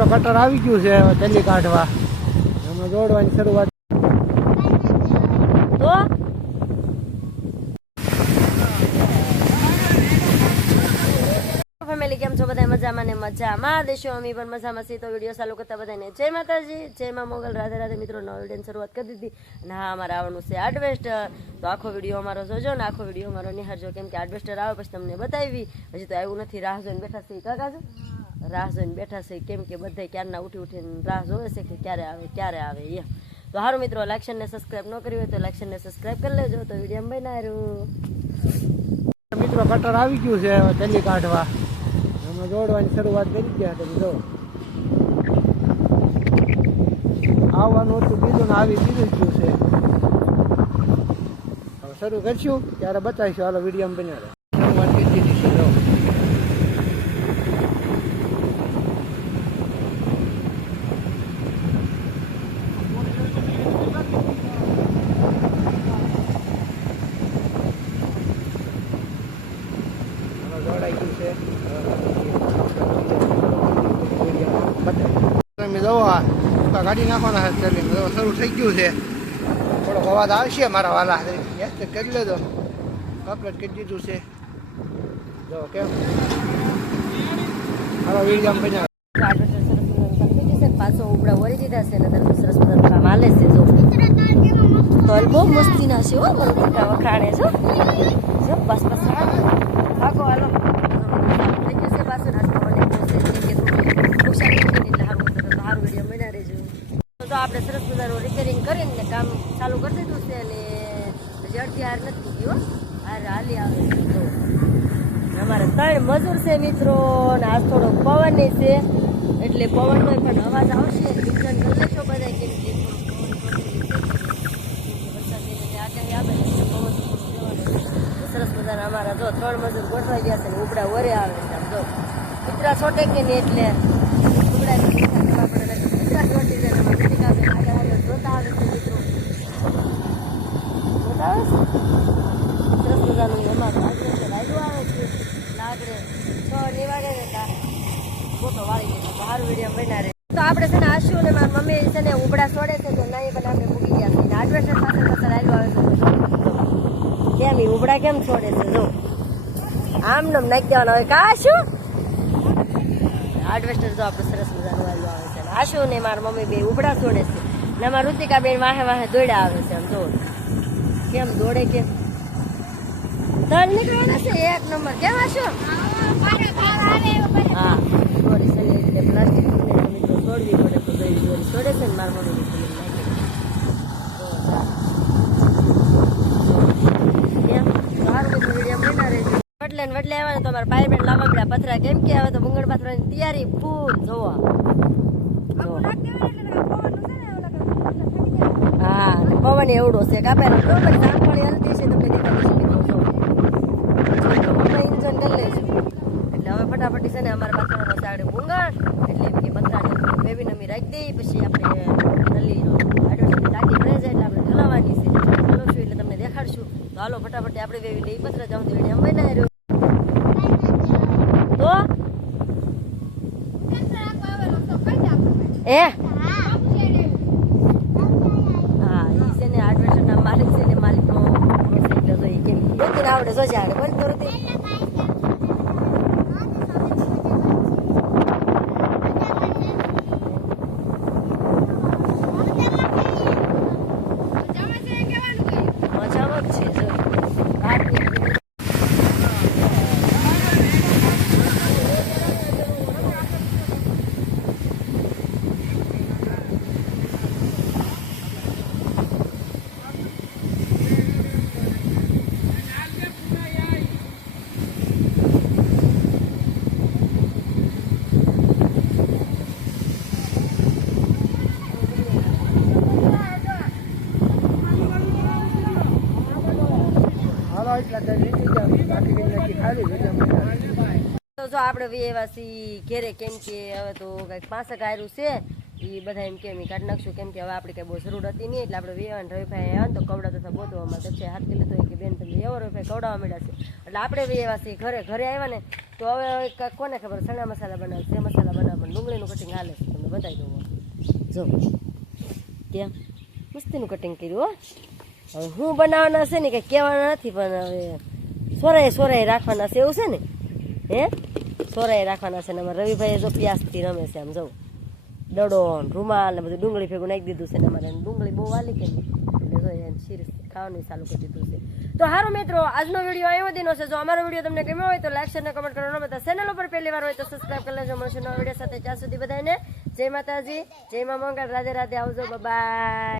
મિત્રો કટર આવી ગયું છે હવે તેલી કાઢવા. અમે દોડવાની શરૂઆત. તો? ફેમિલી કેમ છો? બધા મજામાં ને મજામાં? દેશો પણ મજામાં છીએ. તો વીડિયો ચાલુ કરતા બધાને જય માતાજી, જય માં મોગલ. રાધે રાધે મિત્રો, નવા શરૂઆત કરી દીધી. અને અમારે આવવાનું છે આડવેસ્ટર તો આખો વીડિયો અમારો જોજો આખો વીડિયો અમારો નિહાળજો. કેમ કે આડવેસ્ટર આવે પછી તમને બતાવી. હજી તો આવ્યું નથી, રાહ જોઈને બેઠા છે કાકા રાહ જોઈને બેઠા છે કેમ કે બધા ક્યારના ઉઠી ઉઠીને રાહ જોવે છે કે ક્યારે આવે ક્યારે આવે એમ. તો સારું મિત્રો લાઈક ને સબસ્ક્રાઈબ ન કરી હોય તો લાઈક સબસ્ક્રાઈબ કરી લેજો. તો વીડિયો બનાવ્યું. મિત્રો કટર આવી ગયું છે તેલી કાઢવા. અમે દોડવાની શરૂઆત કરી ગયા તમે જો. આવવાનું હતું, બીજું ને આવી, બીજું ગયું છે. હવે શરૂ કરશું, ત્યારે બતાવીશું, હાલો વીડિયો બન્યા રહે શરૂઆત કરી દીધી છે જો હવે દોડાઈ ગયું છે ટૂંકા કાઢી નાખવાના છે તેલી દવા શરૂ થઈ ગયું છે. થોડોક અવાજ આવશે મારા વાલા. ગેસ કરી લેજો. કમ્પ્લીટ કરી દીધું છે. જો, કેમ? મારો વીડિયો બન્યા. પાછો ઉપડા વળી દીધા છે ને સરસ મજાનું કામ છે, જો. તોલ બહુ મસ્તીના છે હો મોટા વખાણે છો જો, બસ બસ ભાગો હાલો થઈ જશે પાછો નાસ્તો મને પહોંચે છે કે થોડું નુકસાન નથી એટલે સારું હશે તો સારું વીડિયો બના રહેજો તો આપણે સરસ મજાનું રિપેરિંગ કરીને કામ ચાલુ કરી દીધું છે અને હજી હાર નથી ગયો હાર હાલી આવે જો. અમારે ત્રણ મજૂર છે મિત્રો ને આજ થોડો પવન છે. એટલે પવન હોય પણ અવાજ આવશે. વિચન કરી લેશો બધા કેમ કે. સરસ મજાના અમારા જો ત્રણ મજૂર ગોઠવાઈ ગયા છે ને ઉપડા વરે આવે છે. જો. કૂતરા છોટે નહીં એટલે ઉપડા કરવા પડે એટલે કૂતરા છોટી જાય ને અમારે ટીકા બેન આગળ આગળ જોતા આવે છે મિત્રો જોતા આવે છે સરસ મજાનું અમારું આગળ છે રાયડું આવે છે લાગડે છ નિવાડે ને તા ફોટો વાળી દે તો સારું વીડિયો બના રહે તો આપણે છે ને આશુ ને મારી મમ્મી છે ને ઉબડા છોડે છે, તો નહીં પણ આપણે મૂકી ગયા છીએ. આડવેશન પાસે પાસે રાયડું આવે છે કેમ એ ઉબડા કેમ છોડે છે, જો. આમ નમ નાખી દેવાનો હોય. કા આશુ? આડવેસ્ટર જો આપણે સરસ મજાનું આવ્યું આવે છે. આશુ ને મારી મમ્મી બે ઉબડા છોડે છે. ને અમારા ઋતિકા બેન વાહે વાહે દોડ્યા આવે છે, આમ જો. કેમ દોડે કેમ તલ નીકળવાના છે? એક નંબર. કેમ આશુ? હા. દોરી ને એટલે પ્લાસ્ટિક મિત્રો છોડવી પડે તો દોરી દોરી છોડે છે ને મારા મમ્મી કેમ સારું બધું વીડિયો બના રહેજો વટલે ને વટલે આવ્યા તો અમારા ભાઈ બેન લાંબા પથરા કેમ કે આવે તો પાથરાની તૈયારી ફૂલ જોવા હા પવન એવડો છે કાપે જામફળી હલતી છે તમને દેખાડી છે ફટાફટી છે ને અમારા છે આગળ ભૂંગળ, એટલે એમ કે પથરાને બેબી નમી રાખી દઈએ પછી આપણે નલી આડોશીની ટાંકી પડે જાય એટલે આપણે ઢલાવવાની છે. ઢલાવશું એટલે તમને દેખાડશું. તો હાલો, ફટાફટ આપણે બેબી લઈ પથરા જાઉં તો એને અમે ના તો? એ હા આડવેશરના માલિક છે ને માલિકનો એટલે જો ઈ કેમ બોલતી ને આવડે, જોજે આગળ બોલ તે મજામાં જ છે જો રાત નીકળી હાલો એટલા તો જો આપણે વેવાસી ઘેરે કેમ કે હવે તો કંઈક પાસક આવ્યું છે એ બધા એમ કેમ કાઢ નાખશું. કેમ કે હવે આપણે કંઈ બહુ જરૂર હતી નહીં એટલે આપણે વેવાન રવિભાઈ આવ્યા તો કવડા તથા બોધવામાં તો છે હાથ કિલો તો કે બેન તમે એવો રવિભાઈ કવડાવવા મળ્યા છે. એટલે આપણે વેવાસી ઘરે ઘરે આવ્યા ને તો હવે કોને ખબર સણા મસાલા બનાવે છે મસાલા બનાવવા ડુંગળીનું કટિંગ હાલે છે તમને બતાવી દઉં જો. ત્યાં મસ્તીનું કટિંગ કર્યું હો. હવે હું બનાવવાના છે ને કંઈ કહેવાના નથી, પણ હવે સોરાએ સોરાએ રાખવાના છે એવું છે ને? હે? સોરાએ રાખવાના છે ને અમારે રવિભાઈએ જો પ્યાસથી રમે છે, આમ જવું દડો રૂમાલ ને બધું ડુંગળી ભેગું નાખી દીધું છે ને અમારે. ડુંગળી બહુ વાલી કે શીર ખાવાનું ચાલુ કરી દીધું છે. તો હારો મિત્રો, આજનો વીડિયો એવો દીનો છે. જો અમારો વીડિયો તમને ગમ્યો હોય તો લાઈક, શેર ને કમેન્ટ કરવાનો બધા ચેનલ ઉપર પહેલી વાર હોય તો સબસ્ક્રાઇબ કરી લેજો. મળશે નવા વીડિયો ત્યાં સુધી બધાને જય માતાજી, જય મા મંગળ. રાધે રાધે આવજો. બાય